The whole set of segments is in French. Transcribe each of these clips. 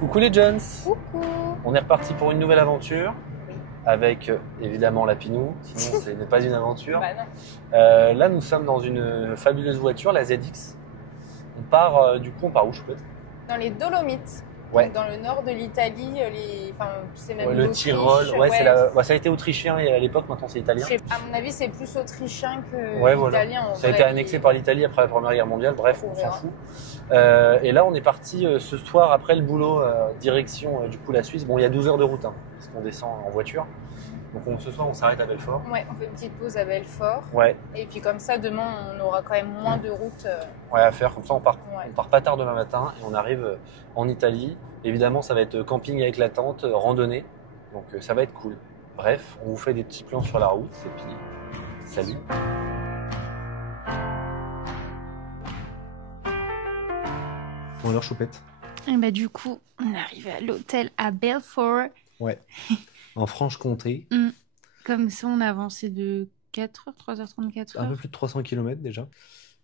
Coucou les Jones. Coucou. On est reparti pour une nouvelle aventure. Oui. Avec évidemment la Pinou, sinon ce n'est pas une aventure. Bah non. Là nous sommes dans une fabuleuse voiture, la ZX. On part on part où Choupette? Dans les Dolomites. Ouais. Donc dans le nord de l'Italie, c'est même Le l'Autriche. Tyrol, ça a été autrichien à l'époque, maintenant c'est italien. À mon avis, c'est plus autrichien que Ouais, voilà. italien. Ça a été annexé par l'Italie après la Première Guerre mondiale, bref, on s'en fout. Et là on est parti ce soir après le boulot, direction du coup la Suisse. Bon, il y a 12 heures de route, hein, parce qu'on descend en voiture. Donc ce soir on s'arrête à Belfort. Ouais, on fait une petite pause à Belfort. Ouais. Et puis comme ça, demain, on aura quand même moins de route. Ouais, à faire, comme ça on part pas tard demain matin et on arrive en Italie. Évidemment, ça va être camping avec la tente, randonnée, donc ça va être cool. Bref, on vous fait des petits plans sur la route et puis salut. Bon alors Choupette. Et bah du coup, on arrive à l'hôtel à Belfort. Ouais, en Franche-Comté. Comme ça, on a avancé de 4 heures, 3h30, 4 heures. Un peu plus de 300 km déjà.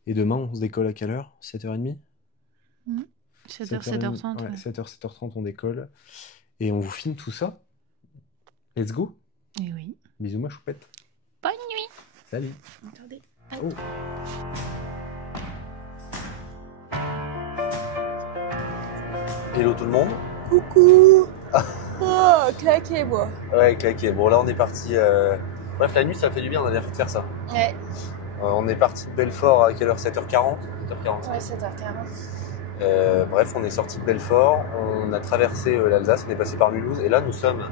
Et demain, on se décolle à quelle heure? 7h30 7h, 7h30. Ouais, 7h, 7h30, on décolle. Et on vous filme tout ça. Let's go. Et oui. Bisous ma Choupette. Bonne nuit. Salut. Attendez. Oh. Hello tout le monde. Coucou. Oh, claqué, moi. Ouais, claqué. Bon là on est parti. Bref, la nuit ça fait du bien, on a bien fait de faire ça. Ouais. On est parti de Belfort à quelle heure? 7h40 7h40. Ouais, 7h40. Bref, on est sorti de Belfort, on a traversé l'Alsace, on est passé par Mulhouse et là nous sommes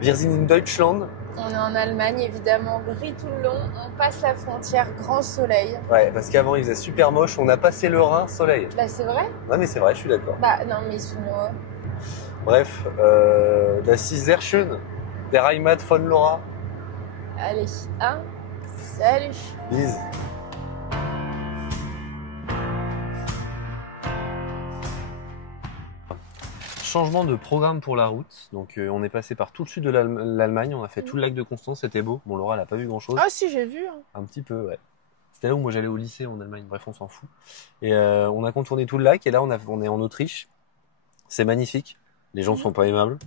wir sind in Deutschland. On est en Allemagne, évidemment, gris tout le long. On passe la frontière, grand soleil. Ouais, parce qu'avant il faisait super moche, on a passé le Rhin, soleil. Bah, c'est vrai. Ouais, mais c'est vrai, je suis d'accord. Bah, non, mais sinon... Bref, das ist sehr schön. Der Heimat von Laura. Allez, hein. Salut. Bise. Changement de programme pour la route. Donc on est passé par tout le sud de l'Allemagne, on a fait tout le lac de Constance, c'était beau. Bon, Laura elle a pas vu grand chose. Ah si, j'ai vu. Hein. Un petit peu, ouais. C'était là où moi j'allais au lycée en Allemagne, bref on s'en fout. Et on a contourné tout le lac et là on est en Autriche. C'est magnifique. Les gens sont pas aimables.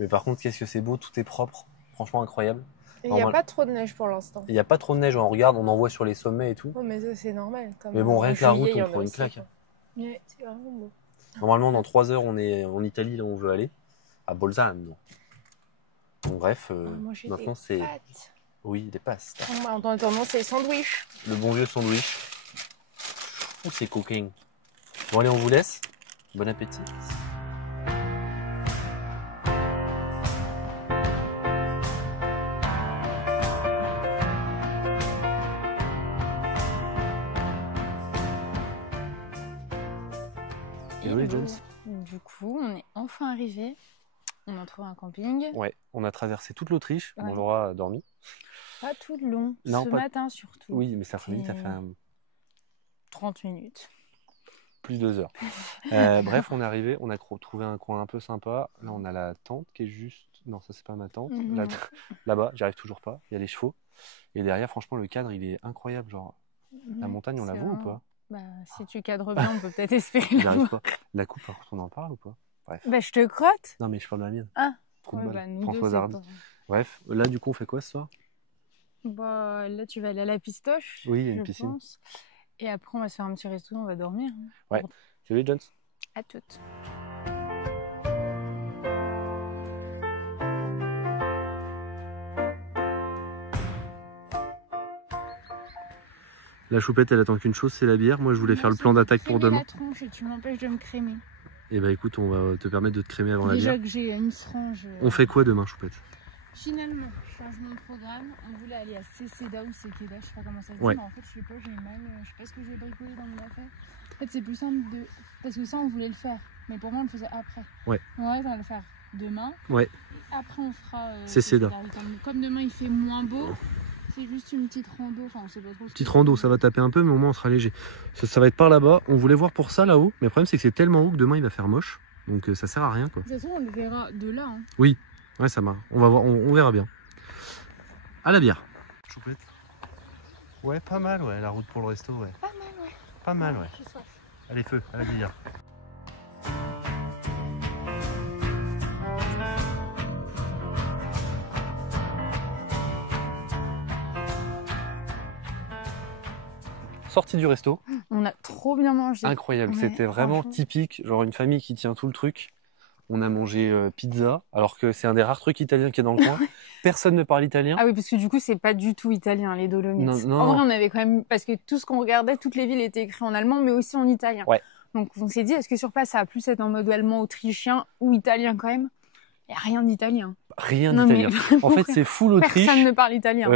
Mais par contre qu'est-ce que c'est beau, tout est propre. Franchement incroyable. Il n'y a pas trop de neige pour l'instant. Il n'y a pas trop de neige, on regarde, on en voit sur les sommets et tout. Oh mais ça c'est normal. Mais bon, rien que la route, on prend une claque. Ouais, c'est vraiment beau. Normalement, dans 3 heures, on est en Italie, là où on veut aller, à Bolzano. Donc bref, maintenant c'est... Oui, des pastes. En attendant, c'est sandwich. Le bon vieux sandwich. Ou c'est cooking. Bon allez, on vous laisse. Bon appétit. Hello les Jones. Du coup, on est enfin arrivé. On a trouvé un camping. Ouais, on a traversé toute l'Autriche. Ouais. Bon, Laura a dormi. Pas tout le long. Non, Ce pas... matin surtout. Oui, mais ça fait vite, ça fait 30 minutes. Plus 2 heures. Bref, on est arrivé, on a trouvé un coin un peu sympa. Là, on a la tente qui est juste... Non, ça, c'est pas ma tente. Là-bas, j'y arrive toujours pas. Il y a les chevaux. Et derrière, franchement, le cadre, il est incroyable. Genre, la montagne, on la voit ou pas? Bah, si tu cadres bien, on peut peut-être espérer. J'arrive pas. La coupe, par contre, on en parle ou pas? Bref. Bah, je te crotte. Non, mais je parle de la mienne. Ah. Trop de Ouais, balle. nous Françoise deux, Hardy. Bref, là, du coup, on fait quoi ce soir? Bah, là, tu vas aller à la pistoche. Oui, il y a une piscine. Pense. Et après, on va se faire un petit resto, on va dormir. Ouais. Salut, Jones. À toutes. La Choupette, elle attend qu'une chose, c'est la bière. Moi, je voulais faire le plan d'attaque pour demain. La tronche et tu m'empêches de me crémer. Et bah écoute, on va te permettre de te crémer avant la bière. Déjà que j'ai une frange. On fait quoi demain, Choupette? Finalement, changement de programme. On voulait aller à Céceda ou Céceda, je sais pas comment ça se dit, ouais. Mais en fait, je sais pas, j'ai mal. Je sais pas ce que j'ai bricolé dans mon affaire. En fait, c'est plus simple de. Parce que ça, on voulait le faire. Mais pour moi, on le faisait après. Ouais. On va le faire demain. Ouais. Et après, on fera. Céceda. Comme demain, il fait moins beau. C'est juste une petite rando, enfin on sait pas trop. Petite rando, ça va taper un peu, mais au moins on sera léger. Ça va être par là-bas. On voulait voir pour ça là-haut, mais le problème c'est que c'est tellement haut que demain il va faire moche. Donc ça sert à rien quoi. De toute façon, on le verra de là. Hein. Oui, ouais, ça marche. On va voir, on verra bien. À la bière. Choupette. Ouais, pas mal, ouais, la route pour le resto, ouais. Pas mal, ouais. Pas mal, ouais. Je suis soif. Allez, feu, à la bière. sortie du resto. On a trop bien mangé. Incroyable, Ouais, c'était vraiment franchement. typique, genre une famille qui tient tout le truc. On a mangé pizza, alors que c'est un des rares trucs italiens qui est dans le coin. Personne ne parle italien. Ah oui, parce que du coup, c'est pas du tout italien, les Dolomites. Non, non, En vrai, non. on avait quand même... Parce que tout ce qu'on regardait, toutes les villes étaient écrites en allemand, mais aussi en italien. Ouais. Donc, on s'est dit, est-ce que sur place, ça va plus être en mode allemand, autrichien ou italien quand même? Il n'y a rien d'italien. Rien Non, mais d'italien. vraiment, En fait, c'est full Autriche. personne ne parle italien.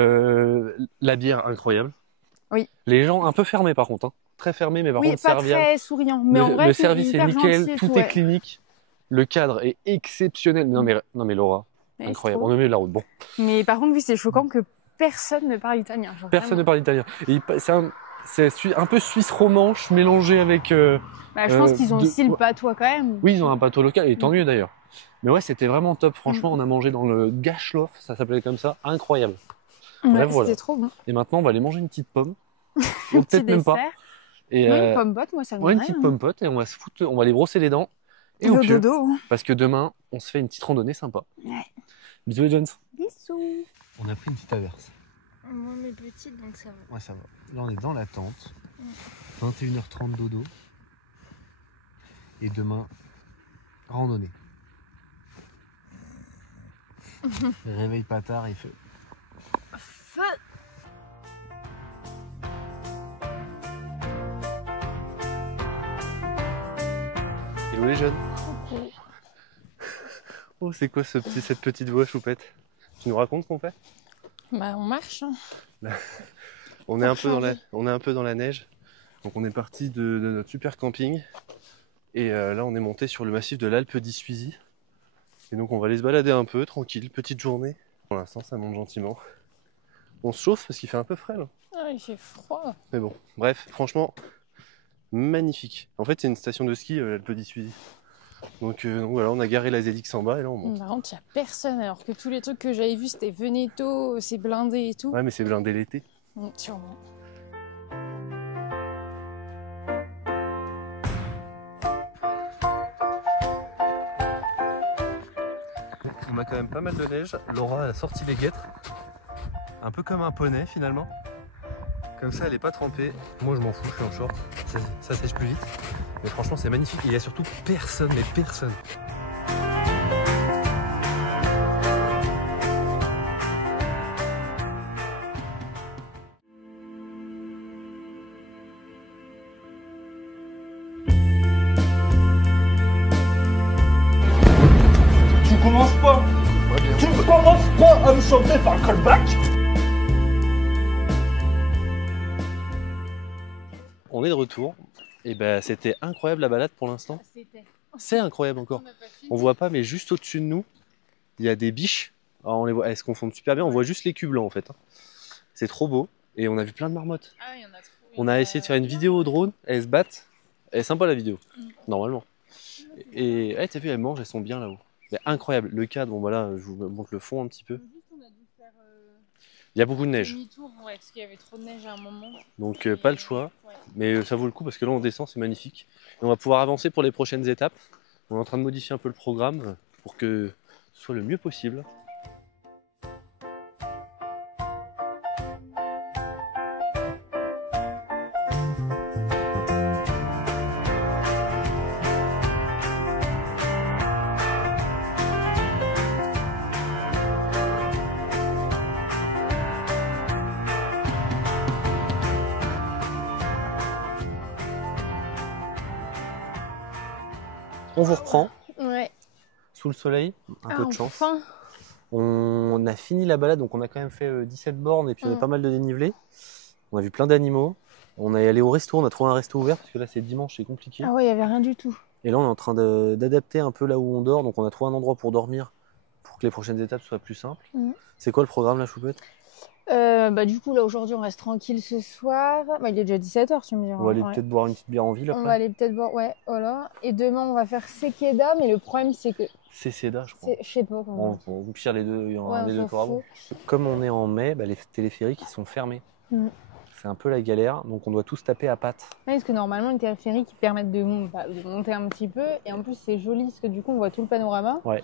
La bière, incroyable. Oui. Les gens, un peu fermés par contre. Hein. Très fermés, mais par Oui, contre, pas serviables. très souriant. Mais en vrai, le c'est service est hyper nickel, gentil et tout tout, est ouais. clinique. Le cadre est exceptionnel. Non mais Laura, Ouais, incroyable. c'est On trop. est au milieu de la route. Bon, Mais par contre, oui, c'est choquant que personne ne parle italien. Genre, personne ne vraiment. parle italien. Et c'est un peu suisse romanche mélangé avec. Bah, je pense qu'ils ont de- aussi le patois quand même. Oui, ils ont un pâteau local et tant Mm. mieux d'ailleurs. Mais ouais, c'était vraiment top. Franchement, on a mangé dans le Gashlof, ça s'appelait comme ça, incroyable. Ouais, Bref, voilà. c'était trop bon. Et maintenant, on va aller manger une petite pomme. Ou Petit peut-être même pas. dessert. Et Moi, une pomme botte, moi, ça me ouais, une dirait, petite hein. pomme pote et on va se foutre, on va aller brosser les dents et au Le pieu. dodo. Parce que demain, on se fait une petite randonnée sympa. Ouais. Bisous les Jones. Bisous. On a pris une petite averse. Moi, mes petites, donc ça va. Ouais, ça va. Là, on est dans la tente. 21h30 dodo. Et demain, randonnée. Réveil pas tard, il fait. Feu. Hello les jeunes. Coucou. Oh, c'est quoi cette petite voix choupette? Tu nous racontes ce qu'on fait? Bah, on marche. Hein. On est un Pour changer. on est un peu dans la neige. Donc on est parti de notre super camping. Et là, on est monté sur le massif de l'Alpe d'Issuizy. Et donc on va aller se balader un peu, tranquille, petite journée. Pour l'instant, ça monte gentiment. On se chauffe parce qu'il fait un peu frais là. Ah, il fait froid. Mais bon, bref, franchement, magnifique. En fait, c'est une station de ski, l'Alpe d'Issuizy. Donc voilà, on a garé la ZX en bas et là on monte. Par contre, il n'y a personne, alors que tous les trucs que j'avais vus, c'était Veneto, c'est blindé et tout. Ouais, mais c'est blindé l'été. Sûrement. On a quand même pas mal de neige. Laura a sorti les guêtres. Un peu comme un poney finalement. Comme ça, elle est pas trempée. Moi, je m'en fous, je suis en short. Ça sèche plus vite. Mais franchement, c'est magnifique. Et il y a surtout personne, mais personne. Tu commences pas Ouais, bien. Tu ne commences pas à me chanter par callback. On est de retour. Et ben, c'était incroyable la balade pour l'instant. C'est incroyable encore. On voit pas, mais juste au-dessus de nous, il y a des biches. Alors, on les voit, elles se confondent super bien. On voit juste les cubes blancs en fait. C'est trop beau. Et on a vu plein de marmottes. Ah, il y en a trop. On a essayé de faire une vidéo au drone. Elles se battent. Elle est sympa la vidéo, normalement. Et t'as vu, elles mangent, elles sont bien là-haut. Mais incroyable. Le cadre, bon voilà, je vous montre le fond un petit peu. Il y a beaucoup de neige. Demi-tour, ouais, parce qu'il y avait trop de neige à un moment. Donc pas le choix. Mais ça vaut le coup parce que là on descend, c'est magnifique. Et on va pouvoir avancer pour les prochaines étapes. On est en train de modifier un peu le programme pour que ce soit le mieux possible. On vous reprend Ouais. sous le soleil, un peu de chance. Enfin. On a fini la balade, donc on a quand même fait 17 bornes et puis on a pas mal de dénivelé. On a vu plein d'animaux. On est allé au resto, on a trouvé un resto ouvert parce que là c'est dimanche, c'est compliqué. Ah ouais, il n'y avait rien du tout. Et là on est en train d'adapter un peu là où on dort, donc on a trouvé un endroit pour dormir pour que les prochaines étapes soient plus simples. C'est quoi le programme là, Choupette? Bah du coup là aujourd'hui on reste tranquille ce soir. Bah, il est déjà 17h tu me diras. On va aller Ouais. peut-être boire une petite bière en ville On va après. aller peut-être voir, ouais, voilà. Et demain on va faire Sekeda, mais le problème c'est que C'est Seda, je crois. je sais pas comment. Au pire les deux, il y en Ouais, aura les on deux s'en pour avant. Comme on est en mai, bah, les téléphériques ils sont fermés. C'est un peu la galère, donc on doit tous taper à pattes. Ouais, parce que normalement les téléphériques ils permettent de monter un petit peu, et en plus c'est joli parce que du coup on voit tout le panorama. Ouais.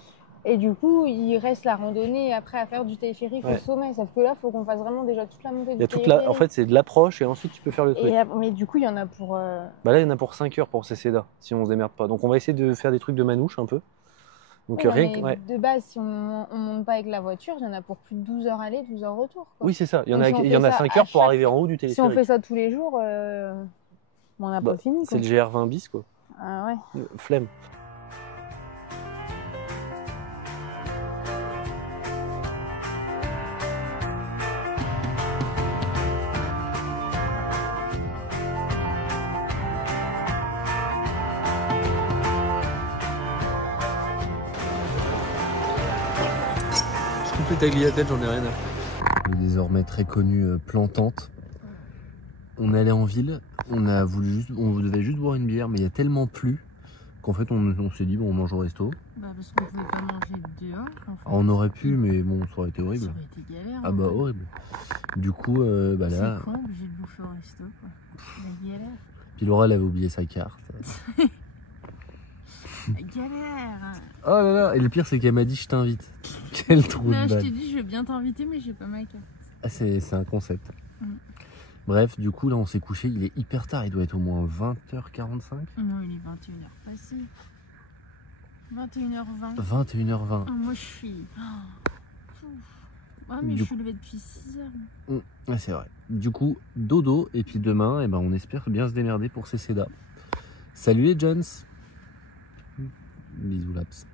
Et du coup, il reste la randonnée après à faire du téléphérique au sommet. Sauf que là, il faut qu'on fasse vraiment déjà toute la montée du téléphérique. En fait, c'est de l'approche et ensuite tu peux faire le truc. Mais du coup, il y en a pour... Bah là, il y en a pour 5 heures pour ces CEDA, si on se démerde pas. Donc on va essayer de faire des trucs de manouche un peu. Donc de base, si on monte pas avec la voiture, il y en a pour plus de 12 heures aller, 12 heures retour. Quoi. Oui, c'est ça. Il y en a 5 heures pour arriver en haut du téléphérique. Si on fait ça tous les jours, on n'a pas fini. C'est le GR20 bis, quoi. Ah ouais. Flemme. Tagliatelle, j'en ai rien à faire. Désormais très connue plantante. On est allé en ville, on devait juste boire une bière, mais il y a tellement plu qu'en fait on s'est dit bon on mange au resto. Bah parce qu'on pouvait pas manger dehors. En fait. On aurait pu, mais bon ça aurait été horrible. Ça aurait été galère. Ah bah horrible. Du coup bah là. C'est con, obligé de bouffer au resto quoi. La galère. Puis Laura elle avait oublié sa carte. La galère. Oh là là, et le pire c'est qu'elle m'a dit je t'invite. Quel trou de balle. Je t'ai dit je vais bien t'inviter mais j'ai pas ma carte. Ah, c'est un concept. Bref, du coup là on s'est couché, il est hyper tard, il doit être au moins 20h45. Non, il est 21h passé. 21h20. 21h20. Oh, moi je suis... Ah mais je suis levée depuis 6h. Ah, c'est vrai. Du coup, dodo, et puis demain, eh ben, on espère bien se démerder pour ces CEDA. Salut les Jones. Bisous Laps.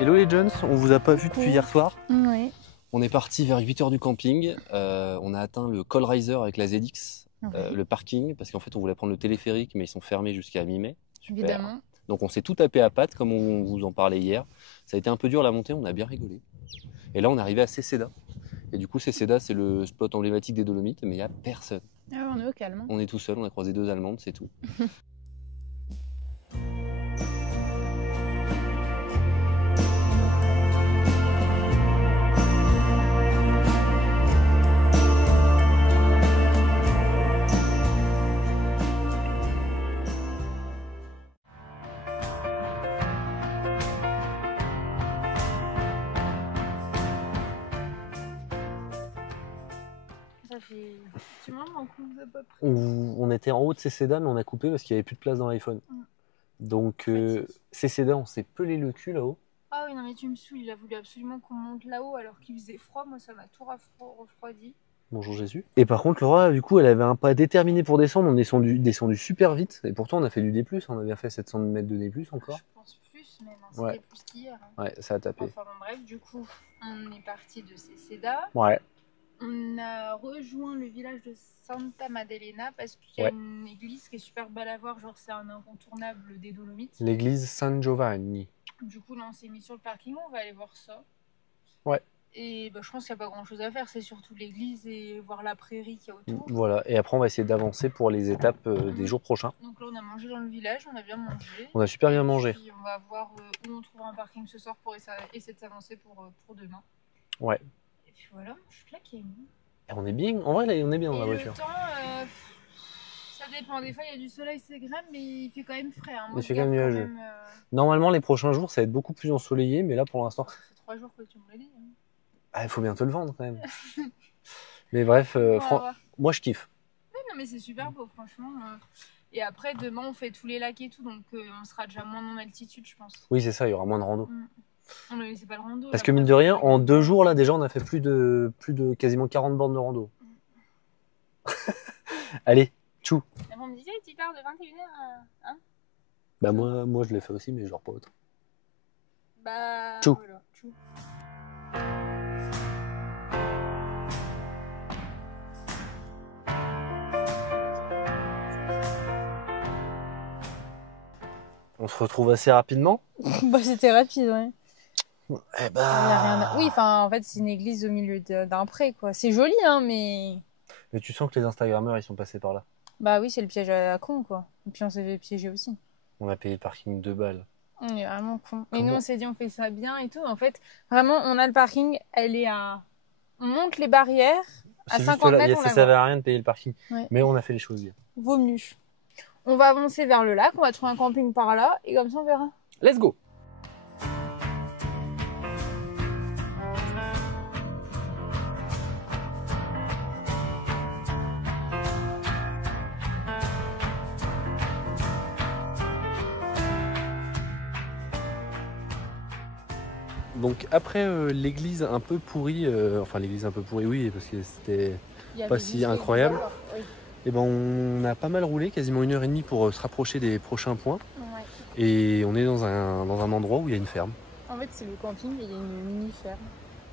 Hello les Jones, on vous a pas vu depuis hier soir. Oui. On est parti vers 8h du camping. On a atteint le Col Riser avec la ZX, le parking, parce qu'en fait on voulait prendre le téléphérique, mais ils sont fermés jusqu'à mi-mai. Super. Évidemment. Donc on s'est tout tapé à pattes, comme on vous en parlait hier. Ça a été un peu dur la montée, on a bien rigolé. Et là on est arrivé à Céceda. Et du coup Céceda c'est le spot emblématique des Dolomites, mais il n'y a personne. Ah, on est au calme. On est tout seul, on a croisé 2 Allemandes, c'est tout. Ça fait... Tu m'en rends compte à peu près. On était en haut de Céceda, mais on a coupé parce qu'il n'y avait plus de place dans l'iPhone. Donc Céceda, on s'est pelé le cul là-haut. Ah oui, non mais tu me saoules, il a voulu absolument qu'on monte là-haut alors qu'il faisait froid, moi ça m'a tout refroidi. Bonjour Jésus. Et par contre, Laura, du coup, elle avait un pas déterminé pour descendre. On est descendu super vite. Et pourtant, on a fait du D+. On a bien fait 700 mètres de D+, encore. Je pense plus, mais non, c'était plus qu'hier. Hein. Ouais, ça a tapé. Enfin bon, bref, du coup, on est parti de Céceda. Ouais. On a rejoint le village de Santa Maddalena parce qu'il y a une église qui est super belle à voir. Genre, c'est un incontournable des Dolomites. L'église San Giovanni. Du coup, là, on s'est mis sur le parking. On va aller voir ça. Ouais. Et bah, je pense qu'il n'y a pas grand chose à faire, c'est surtout l'église et voir la prairie qu'il y a autour. Voilà, et après on va essayer d'avancer pour les étapes des jours prochains. Donc là on a mangé dans le village, on a bien mangé. On a super bien mangé. Puis on va voir où on trouvera un parking ce soir pour essayer de s'avancer pour demain. Ouais. Et puis voilà, je suis claquée. Et on est bien, en vrai là, on est bien dans la voiture. Le temps, ça dépend, des fois il y a du soleil, c'est grave, mais il fait quand même frais. Hein. Il fait quand même nuageux. Normalement les prochains jours ça va être beaucoup plus ensoleillé, mais là pour l'instant... Ça fait 3 jours que tu me l'as dit. Hein. Ah, il faut bien te le vendre quand même. Mais bref, moi je kiffe. Ouais, non mais c'est super beau franchement. Et après demain on fait tous les lacs et tout, donc on sera déjà moins en altitude je pense. Oui c'est ça, il y aura moins de rando. Non mais c'est pas le rando. Parce que mine de rien, en 2 jours là déjà on a fait plus de quasiment 40 bornes de rando. Allez, tchou. On me disait tu pars de 21h hein. Bah moi je l'ai fait aussi mais genre pas autant. Bah, Tchou. voilà, tchou. On se retrouve assez rapidement. Bah, c'était rapide, ouais. Eh Il y a bah... rien à- Oui, enfin, en fait, c'est une église au milieu d'un pré, quoi. C'est joli, hein, mais... Mais tu sens que les Instagrammeurs, ils sont passés par là. Bah oui, c'est le piège à la con, quoi. Et puis on s'est fait piéger aussi. On a payé le parking 2 balles. On est vraiment con. Mais Comment nous, on s'est dit, on fait ça bien et tout. En fait, vraiment, on a le parking, elle est à... On monte les barrières, à C'est 50 juste là, mètres, on ça la servait voit. à rien de payer le parking. Ouais. Mais on a fait les choses bien. Vaut mieux. On va avancer vers le lac, on va trouver un camping par là, et comme ça, on verra. Let's go! Donc après l'église un peu pourrie, enfin l'église un peu pourrie oui parce que c'était Il y avait pas juste si les incroyable, désaccords, oui. et ben on a pas mal roulé, quasiment 1h30 pour se rapprocher des prochains points, Ouais. et on est dans un endroit où il y a une ferme. En fait, c'est le camping, et il y a une mini-ferme.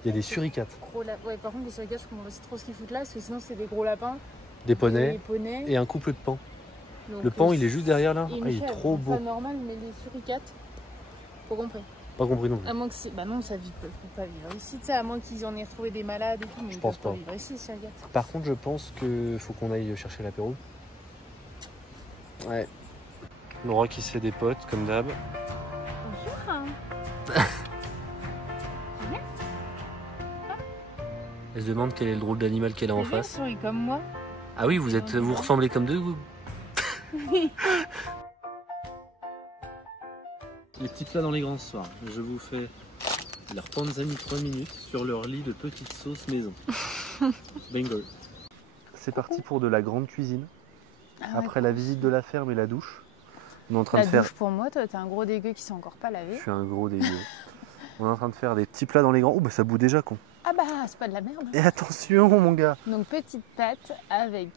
Il y a des suricates, Ouais, par contre, les suricates, je comprends pas trop ce qu'ils foutent là, parce que sinon, c'est des gros lapins, des des poneys poneys. et un couple de pans. Donc, Le pan il est juste derrière là, et une il est chèvre. trop beau. Pas normal, mais les suricates, faut compris. Pas compris non plus. À moins que c'est... Bah non, ça ne peut pas vivre ici, tu sais, à moins qu'ils en aient retrouvé des malades et tout, mais Je ils pense peuvent pas. vivre ici, ces suricates. Par contre je pense que faut qu'on aille chercher l'apéro. Ouais. Laura qui se fait des potes comme d'hab. Bonjour. Elle se demande quel est le drôle d'animal qu'elle a en face. Souris comme moi. Ah oui, vous ressemblez comme deux. Les petits plats dans les grands soirs. Je vous fais leur panzani 3 minutes sur leur lit de petites sauces maison. Bingo. C'est parti pour de la grande cuisine. Après la visite de la ferme et la douche, on est en train La de faire. douche pour moi, toi, t'es un gros dégueu qui s'est encore pas lavé. Je suis un gros dégueu. On est en train de faire des petits plats dans les grands. Oh bah ça bout déjà con. Ah bah, c'est pas de la merde. Et attention mon gars. Donc, petite pâte avec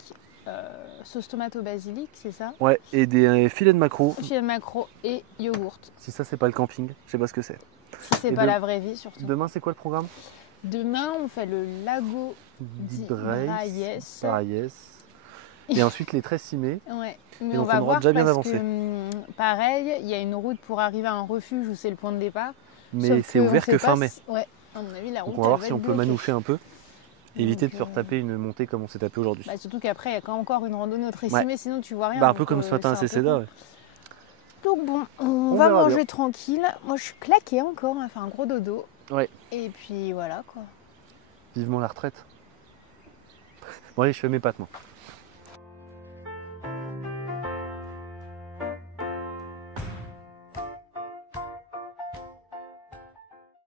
sauce tomate au basilic, c'est ça? Ouais, et des filets de maquereau. Filet de maquereau et yogourt. Si ça c'est pas le camping, je sais pas ce que c'est. Si c'est Et pas de- la vraie vie, surtout. Demain c'est quoi le programme? Demain, on fait le lago d'Ibraïes. Paraïs. Et ensuite les 13 cimés. Ouais, Et mais donc, on on va aura voir déjà bien parce avancé. que, pareil, il y a une route pour arriver à un refuge où c'est le point de départ. Mais Sauf c'est on ouvert sait que pas fin mai. Ouais, à mon avis, la route, Donc on va voir elle si on être peut bloquée. manoucher un peu. Éviter de se Donc, retaper une montée comme on s'est tapé aujourd'hui. Bah, surtout qu'après, il y a encore une randonnée au Trécimé, Ouais. sinon tu vois rien. Bah un peu donc, comme ce matin à c'est un peu Cécéda. con. Ouais. Donc bon, on On va verra manger bien. tranquille. Moi, je suis claquée encore, on a fait un gros dodo. Ouais. Et puis voilà, quoi. Vivement la retraite. Bon allez, je fais mes pâtes moi.